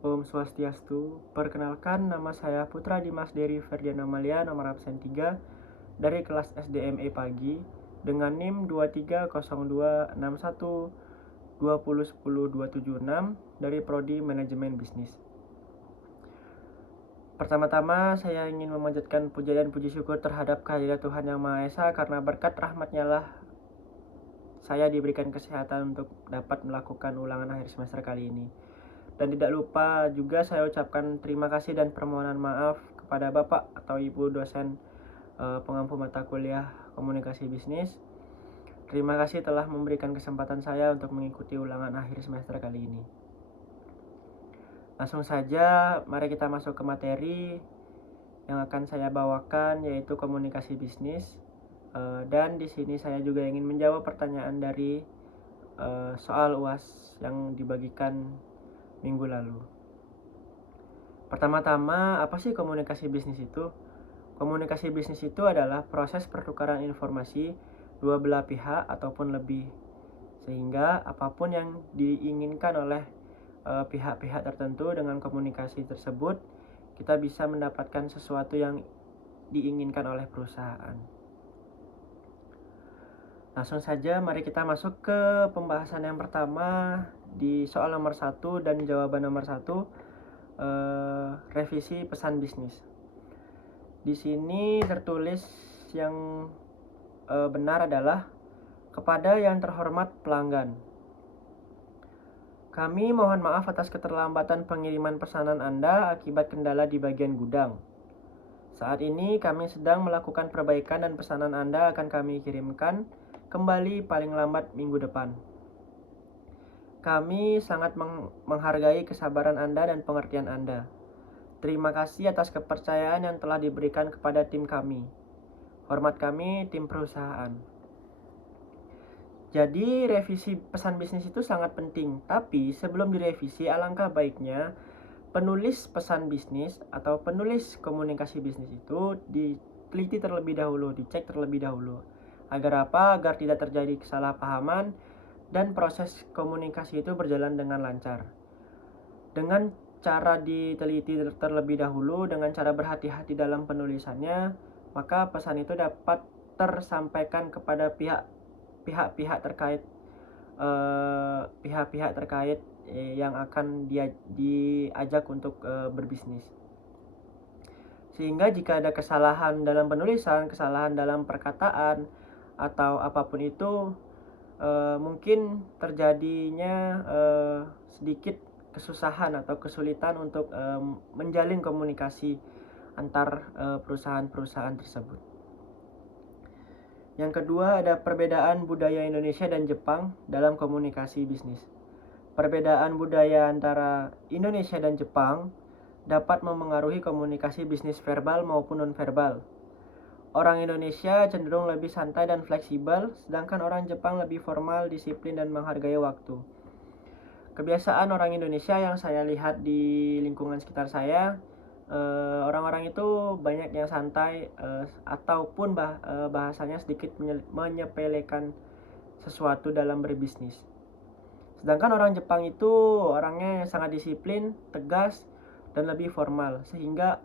Om Swastiastu. Perkenalkan, nama saya Putra Dimas Dery Ferdian Amalia, nomor absen 3 dari kelas SDME Pagi dengan NIM 23026120100276 dari Prodi Manajemen Bisnis. Pertama-tama saya ingin memanjatkan puja dan puji syukur terhadap kehadirat Tuhan Yang Maha Esa karena berkat rahmat-Nya lah saya diberikan kesehatan untuk dapat melakukan ulangan akhir semester kali ini. Dan tidak lupa juga saya ucapkan terima kasih dan permohonan maaf kepada Bapak atau Ibu dosen pengampu mata kuliah komunikasi bisnis. Terima kasih telah memberikan kesempatan saya untuk mengikuti ulangan akhir semester kali ini. Langsung saja, mari kita masuk ke materi yang akan saya bawakan, yaitu komunikasi bisnis. Dan di sini saya juga ingin menjawab pertanyaan dari soal UAS yang dibagikan minggu lalu. Pertama-tama, apa sih komunikasi bisnis itu? Komunikasi bisnis itu adalah proses pertukaran informasi dua belah pihak ataupun lebih, sehingga apapun yang diinginkan oleh pihak-pihak tertentu dengan komunikasi tersebut, kita bisa mendapatkan sesuatu yang diinginkan oleh perusahaan. Langsung saja, mari kita masuk ke pembahasan yang pertama di soal nomor 1 dan jawaban nomor 1, revisi pesan bisnis. Di sini tertulis yang benar adalah kepada yang terhormat pelanggan. Kami mohon maaf atas keterlambatan pengiriman pesanan Anda akibat kendala di bagian gudang. Saat ini kami sedang melakukan perbaikan dan pesanan Anda akan kami kirimkan kembali paling lambat minggu depan. Kami sangat menghargai kesabaran Anda dan pengertian Anda. Terima kasih atas kepercayaan yang telah diberikan kepada tim kami. Hormat kami, tim perusahaan. Jadi revisi pesan bisnis itu sangat penting, tapi sebelum direvisi alangkah baiknya penulis pesan bisnis atau penulis komunikasi bisnis itu diteliti terlebih dahulu, dicek terlebih dahulu. Agar apa? Agar tidak terjadi kesalahpahaman dan proses komunikasi itu berjalan dengan lancar. Dengan cara diteliti terlebih dahulu, dengan cara berhati-hati dalam penulisannya, maka pesan itu dapat tersampaikan kepada pihak-pihak terkait yang akan diajak untuk berbisnis. Sehingga jika ada kesalahan dalam penulisan, kesalahan dalam perkataan, atau apapun itu, mungkin terjadinya sedikit kesusahan atau kesulitan untuk menjalin komunikasi antar perusahaan-perusahaan tersebut. Yang kedua, ada perbedaan budaya Indonesia dan Jepang dalam komunikasi bisnis. Perbedaan budaya antara Indonesia dan Jepang dapat memengaruhi komunikasi bisnis verbal maupun non-verbal. Orang Indonesia cenderung lebih santai dan fleksibel, sedangkan orang Jepang lebih formal, disiplin, dan menghargai waktu. Kebiasaan orang Indonesia yang saya lihat di lingkungan sekitar saya, orang-orang itu banyak yang santai, ataupun bahasanya sedikit menyepelekan sesuatu dalam berbisnis. Sedangkan orang Jepang itu orangnya sangat disiplin, tegas, dan lebih formal, sehingga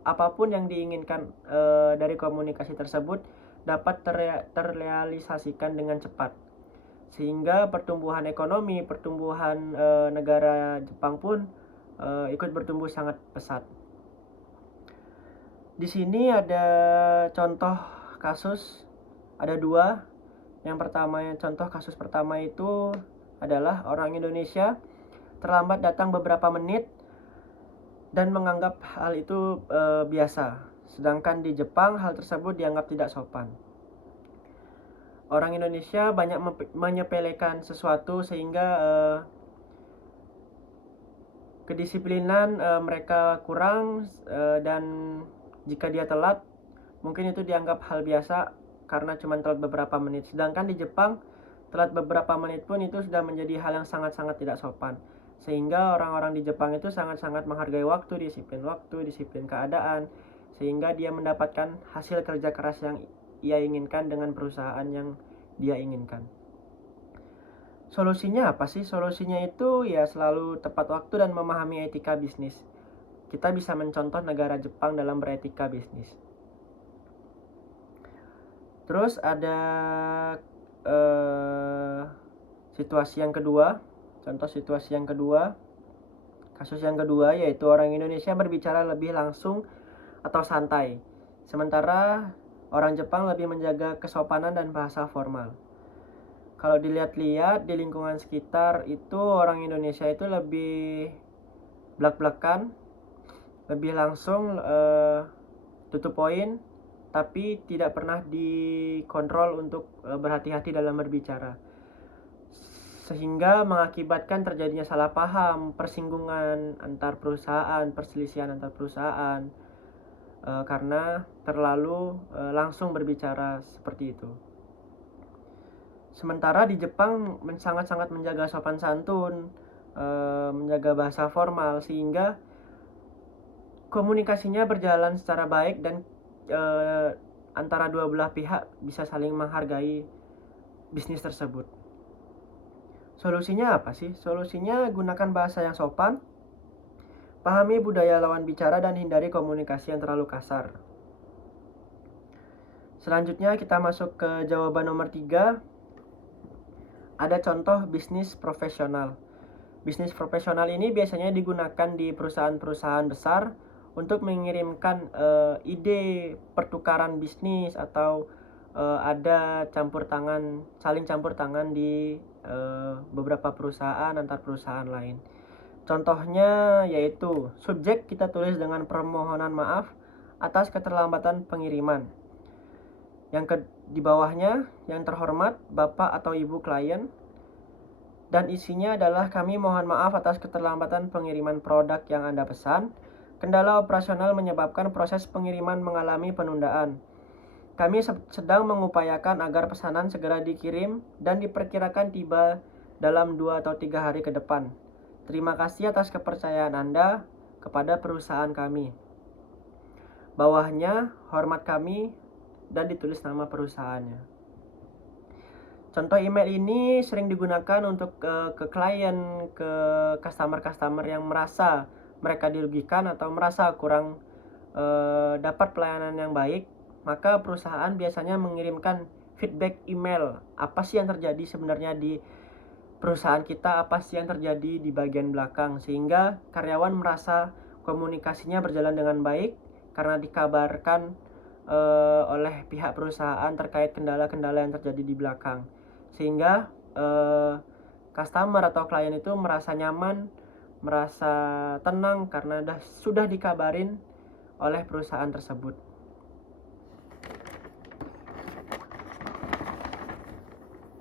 apapun yang diinginkan dari komunikasi tersebut dapat terrealisasikan dengan cepat, sehingga pertumbuhan ekonomi, pertumbuhan negara Jepang pun ikut bertumbuh sangat pesat. Di sini ada contoh kasus, ada dua. Yang pertama, contoh kasus pertama itu adalah orang Indonesia terlambat datang beberapa menit dan menganggap hal itu biasa. Sedangkan di Jepang hal tersebut dianggap tidak sopan. Orang Indonesia banyak menyepelekan sesuatu sehingga kedisiplinan mereka kurang, dan jika dia telat mungkin itu dianggap hal biasa karena cuma telat beberapa menit. Sedangkan di Jepang telat beberapa menit pun itu sudah menjadi hal yang sangat-sangat tidak sopan. Sehingga orang-orang di Jepang itu sangat-sangat menghargai waktu, disiplin keadaan, sehingga dia mendapatkan hasil kerja keras yang ia inginkan dengan perusahaan yang dia inginkan. Solusinya apa sih? Solusinya itu ya selalu tepat waktu dan memahami etika bisnis. Kita bisa mencontoh negara Jepang dalam beretika bisnis. Terus ada situasi yang kedua, contoh situasi yang kedua, kasus yang kedua yaitu orang Indonesia berbicara lebih langsung atau santai, sementara orang Jepang lebih menjaga kesopanan dan bahasa formal. Kalau dilihat-lihat di lingkungan sekitar itu orang Indonesia itu lebih blak-blakan, lebih langsung, tutup poin, tapi tidak pernah dikontrol untuk berhati-hati dalam berbicara, sehingga mengakibatkan terjadinya salah paham, persinggungan antar perusahaan, perselisihan antar perusahaan, karena terlalu langsung berbicara seperti itu. Sementara di Jepang sangat-sangat menjaga sopan santun, menjaga bahasa formal, sehingga komunikasinya berjalan secara baik dan antara dua belah pihak bisa saling menghargai bisnis tersebut. Solusinya apa sih? Solusinya gunakan bahasa yang sopan, pahami budaya lawan bicara, dan hindari komunikasi yang terlalu kasar. Selanjutnya kita masuk ke jawaban nomor 3. Ada contoh bisnis profesional. Bisnis profesional ini biasanya digunakan di perusahaan-perusahaan besar untuk mengirimkan ide pertukaran bisnis atau ada saling campur tangan di beberapa perusahaan antar perusahaan lain. Contohnya yaitu subjek kita tulis dengan permohonan maaf atas keterlambatan pengiriman. Di bawahnya, yang terhormat Bapak atau Ibu klien, dan isinya adalah kami mohon maaf atas keterlambatan pengiriman produk yang Anda pesan. Kendala operasional menyebabkan proses pengiriman mengalami penundaan. Kami sedang mengupayakan agar pesanan segera dikirim dan diperkirakan tiba dalam 2 atau 3 hari ke depan. Terima kasih atas kepercayaan Anda kepada perusahaan kami. Bawahnya, hormat kami, dan ditulis nama perusahaannya. Contoh email ini sering digunakan untuk ke klien, ke customer yang merasa mereka dirugikan atau merasa kurang dapat pelayanan yang baik. Maka perusahaan biasanya mengirimkan feedback email, apa sih yang terjadi sebenarnya di perusahaan kita, apa sih yang terjadi di bagian belakang, sehingga karyawan merasa komunikasinya berjalan dengan baik karena dikabarkan oleh pihak perusahaan terkait kendala-kendala yang terjadi di belakang, sehingga customer atau klien itu merasa nyaman, merasa tenang karena sudah dikabarin oleh perusahaan tersebut.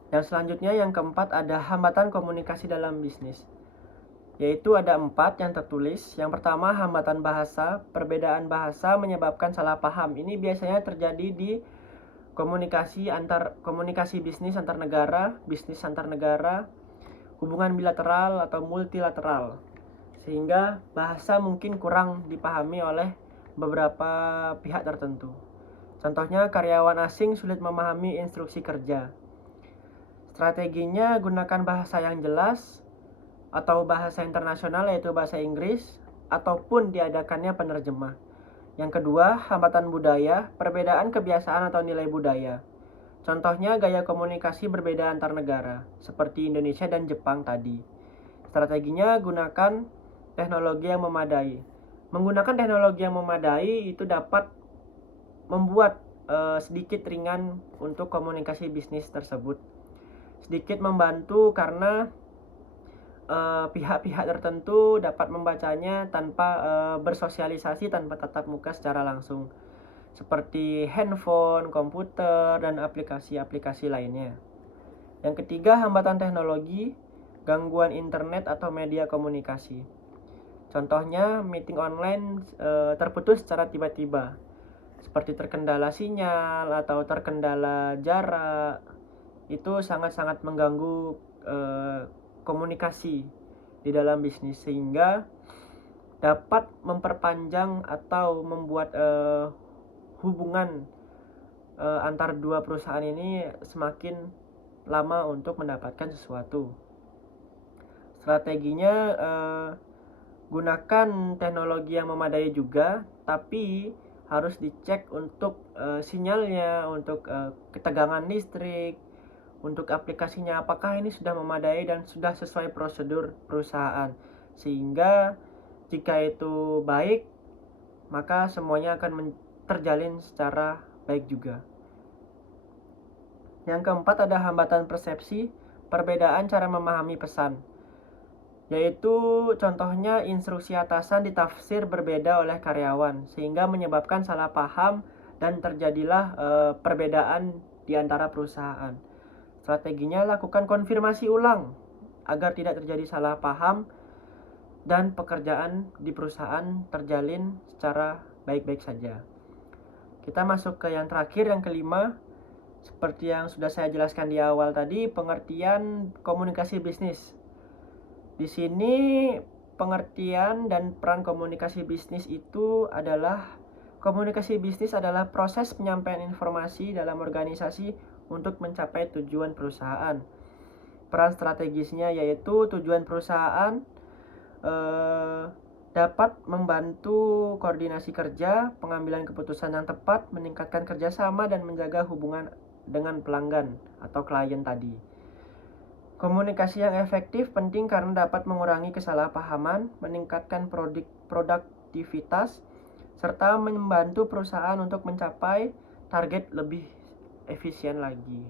Yang selanjutnya, yang keempat, ada hambatan komunikasi dalam bisnis, yaitu ada 4 yang tertulis. Yang pertama, hambatan bahasa. Perbedaan bahasa menyebabkan salah paham. Ini biasanya terjadi di komunikasi bisnis antar negara, hubungan bilateral atau multilateral, sehingga bahasa mungkin kurang dipahami oleh beberapa pihak tertentu. Contohnya, karyawan asing sulit memahami instruksi kerja. Strateginya, gunakan bahasa yang jelas atau bahasa internasional yaitu bahasa Inggris, ataupun diadakannya penerjemah. Yang kedua, hambatan budaya, perbedaan kebiasaan atau nilai budaya. Contohnya, gaya komunikasi berbeda antar negara, seperti Indonesia dan Jepang tadi. Strateginya, gunakan teknologi yang memadai. Menggunakan teknologi yang memadai itu dapat membuat sedikit ringan untuk komunikasi bisnis tersebut. Sedikit membantu karena pihak-pihak tertentu dapat membacanya tanpa bersosialisasi tanpa tatap muka secara langsung, seperti handphone, komputer, dan aplikasi-aplikasi lainnya. Yang ketiga, hambatan teknologi, gangguan internet atau media komunikasi. Contohnya, meeting online terputus secara tiba-tiba, seperti terkendala sinyal atau terkendala jarak. Itu sangat-sangat mengganggu komunikasi di dalam bisnis, sehingga dapat memperpanjang atau membuat hubungan antar dua perusahaan ini semakin lama untuk mendapatkan sesuatu. Strateginya gunakan teknologi yang memadai juga, tapi harus dicek untuk sinyalnya, untuk ketegangan listrik, untuk aplikasinya apakah ini sudah memadai dan sudah sesuai prosedur perusahaan. Sehingga jika itu baik, maka semuanya akan terjalin secara baik juga. Yang keempat ada hambatan persepsi, perbedaan cara memahami pesan. Yaitu contohnya instruksi atasan ditafsir berbeda oleh karyawan sehingga menyebabkan salah paham dan terjadilah perbedaan di antara perusahaan. Strateginya lakukan konfirmasi ulang agar tidak terjadi salah paham dan pekerjaan di perusahaan terjalin secara baik-baik saja. Kita masuk ke yang terakhir, yang kelima. Seperti yang sudah saya jelaskan di awal tadi, pengertian komunikasi bisnis. Di sini pengertian dan peran komunikasi bisnis itu adalah proses penyampaian informasi dalam organisasi untuk mencapai tujuan perusahaan. Peran strategisnya yaitu tujuan perusahaan dapat membantu koordinasi kerja, pengambilan keputusan yang tepat, meningkatkan kerjasama dan menjaga hubungan dengan pelanggan atau klien tadi. Komunikasi yang efektif penting karena dapat mengurangi kesalahpahaman, meningkatkan produktivitas, serta membantu perusahaan untuk mencapai target lebih efisien lagi.